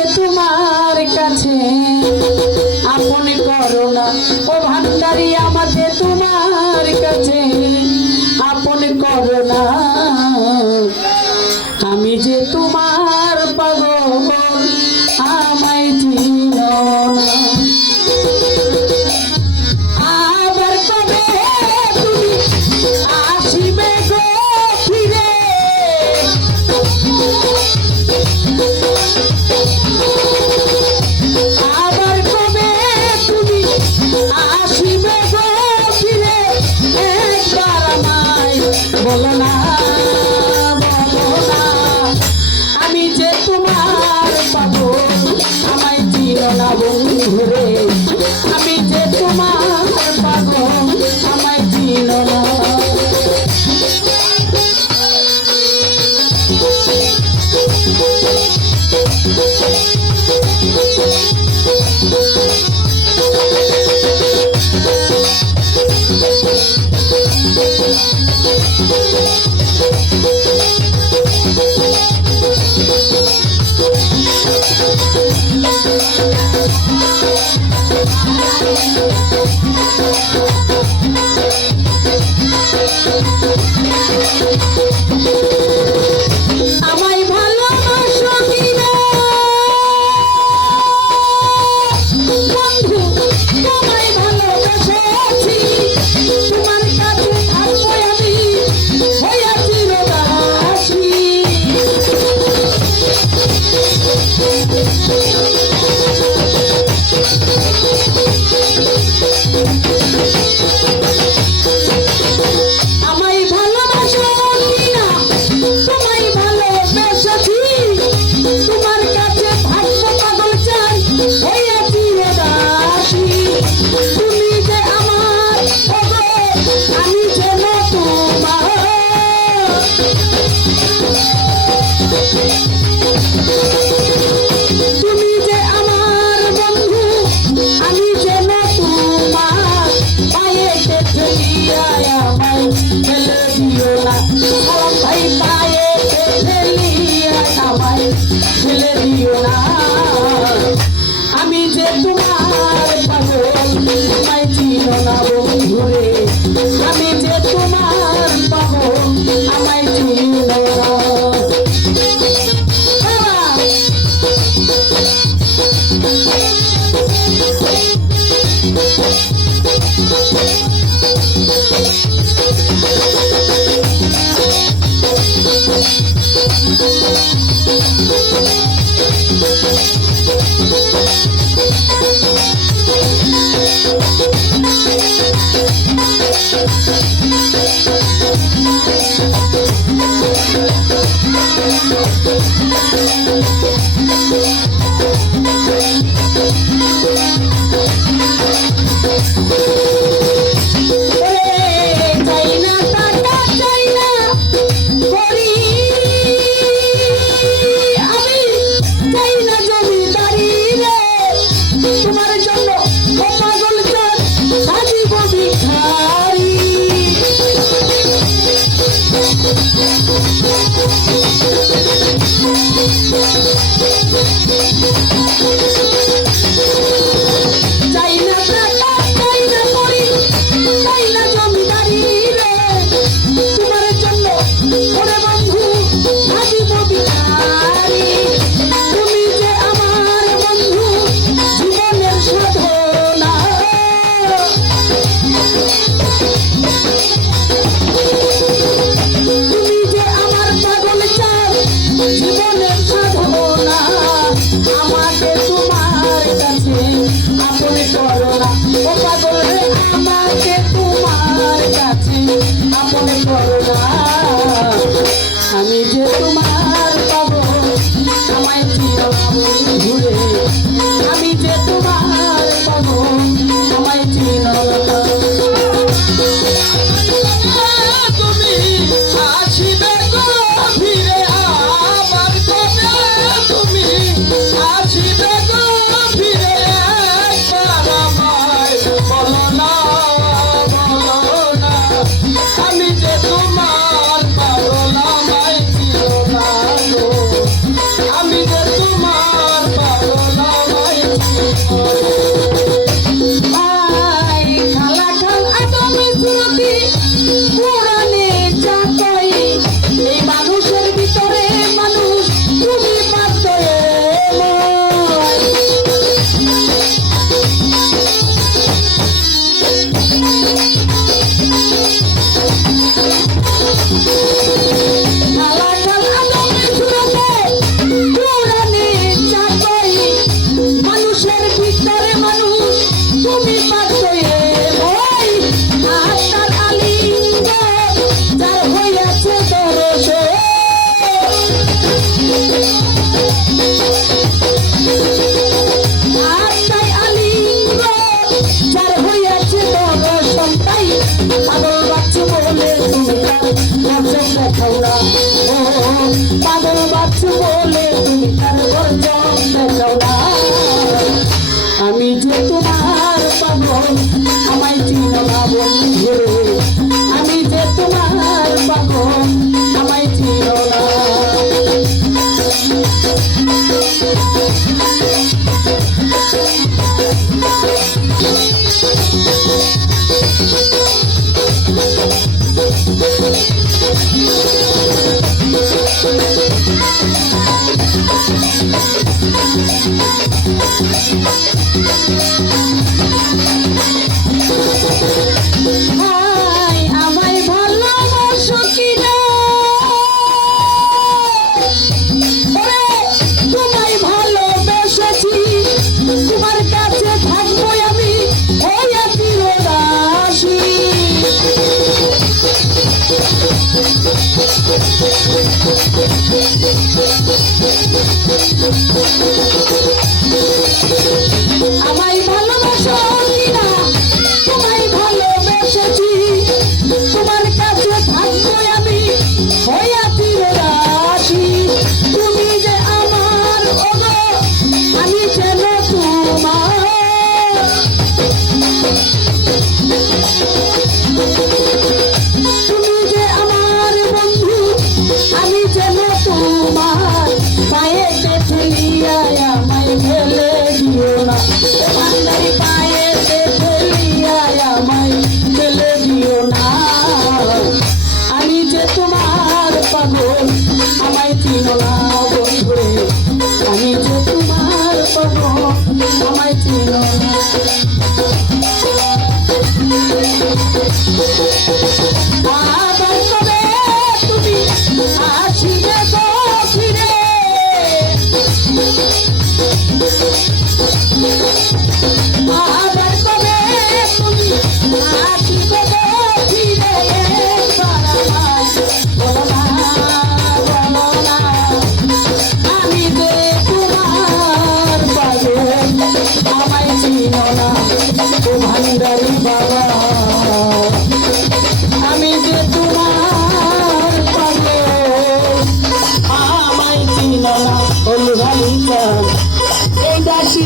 যে তোমার কাছে আপন করো না ও ভান্ডারি আমাকে তোমার কাছে আপন করো না আমি যে তোমার পাগল আমায় চিনো না আবার কবে তুমি আসিবে গো ফিরে আবার কবে তুমি আসিবে গো ফিরে একবার আমায় বলো না আমি যে তোমার পাগল আমায় চিনো না বন্ধুরে আমি যে তোমার পাগল আমায় চিনো না আমায় ভালোবাসো কিনা বন্ধু তোমায় ভালোবাসেছি তোমার কাছে থাকবো আমি হইয়া চিরদাসী আমায় ভালোবাসো কিনা তোমায় ভালোবেসেছি তোমার কাছে থাকবো পাগল চাই হইয়া চিরদাসী তুমি যে আমার ওগো আমি যেন তোমার তুমি যে আমার বন্ধু আমি যেন তোমার পায়েতে ফেলিয়া আমায় ফেলে দিও না সালাম ভাই পায়েতে ফেলিয়া আমায় ফেলে দিও না আমি যে তোমার পাগল আমায় চিনো না বন্ধুরে আমি যে তোমার পাগল আমায় চিনো না চাইনা টাকা চাইনা করি আমি চাইনা জমি হাই আমায় ভালোবাসো কিনা ওরে তোমায় ভালোবেসেছি তোমার কাছে থাকবো আমি হইয়া চিরদাসী আমায় ভালোবাসো কিনা তোমায় ভালোবেসেছি তোমার কাছে থাকবো আমি হইয়া চিরদাসী তুমি যে আমার ওগো আমি যেন তোমার তুমি যে আমার বন্ধু আমি যেন তোমার পায়েতে ঠেলিয়া আমায় ফেলে দিও না বান্দারি পায়েতে ঠেলিয়া আমায় ফেলে দিও না আমি যে তোমার পাগল আমায় চিনো না বন্ধুরে আমি যে তোমার পাগল আমায় চিনো না আবার কবে তুমি আসিবে গো ফিরে আবার কবে তুমি আসিবে গো ফিরে একবার আমায় বলো না আমি যে তোমার পাগল আমায় চিনো না ও ভান্ডারি বাবা আমি যে তোমার পাগল আমায় চিনো না ও ভান্ডারি এই দাসী